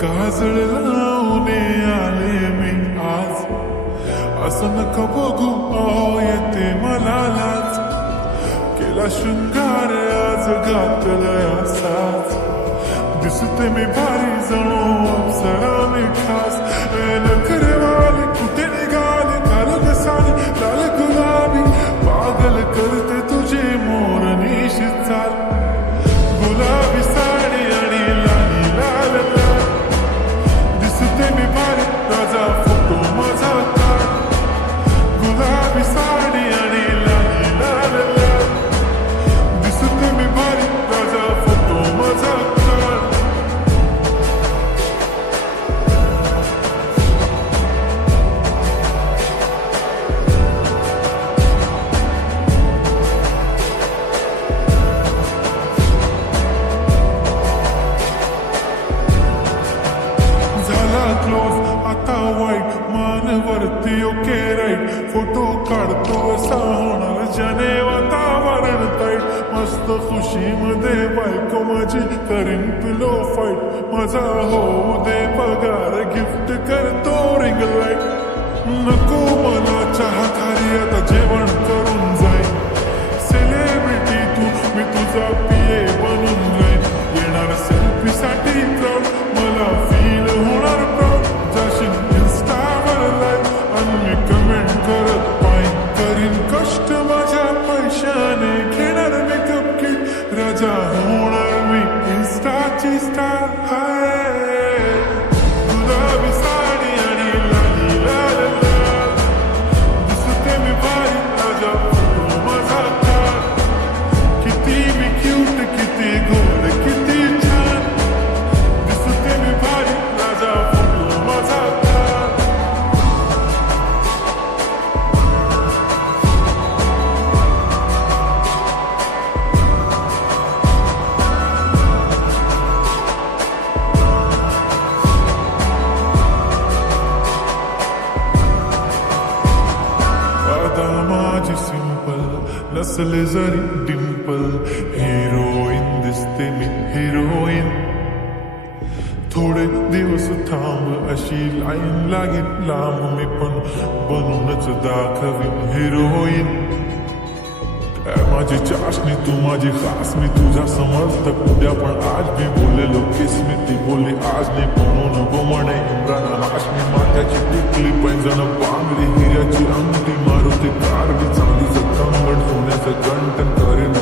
काजळ लावणे आले मी आज, असं नका बघू येते मला लाज, केला शृंगार आज घातलाय असाच, दिसते मी भारी जणू अप्सरा मी खास, नखरेवाले कुठे निघाले घालत साली लाल गुलाबी, पागल करते तुझे मोरनी चाल, गुलाबी साडी आणि लाली लाल लाल, दिसते मी भारी राजा फोटो माझा काढ, गुलाबी साडी आणि लाली लाल लाल, दिसते मी भारी राजा फोटो माझा काढ. क्लोज आता वाईट मानवरती ओके राईट, फोटो काढतो असा होणार ज्याने वातावरण ताईट, मस्त खुशीमध्ये बायको माझी करीन पिलो फाईट, माझा होऊ दे पगार गिफ्ट करतो रिंग लाईट, नको मला चहा खारी आता जेवण करून जाईन, सेलिब्रिटी तू मी तुझा पिये बनून जाईन, येणार सेल्फी साठी क्राऊड मला फील होणार प्राऊड, जाशील इन्स्टावर लाईव्ह आणि मी कमेंट करत पाहिन, करीन कष्ट माझ्या पैशाने, घेणार मेकअप किट राजा होणार मी इन्स्टाची स्टार. हाय गुलाबी साडी आणि लाली लाल लाल, दिसते मी भारी राजा फोटो माझा काढ, किती मी क्यूट किती गोड किती छान, दिसते मी भारी राजा फोटो माझा काढ. माझी सिंपल नसले जरी डिंपल, हिरोईन दिसते मी हिरोईन, थोडे दिवस थांब अशी लाईन लागेल लांब, मी पण बनूनच दाखवीन हिरोईन, माझी चाशनी तू माझी खास, मी तुझ्या समर्थक उद्या पण आज मी बोललेलो किसमी, ती बोलली आज नाही म्हणून नको म्हणे इम्रान हाशमी, माझ्याची टिकली पैंजण बांगडी हिऱ्याची अंगठी, मारुती कार बी चांदीचं कंगण, सोन्याचं गंटन करीन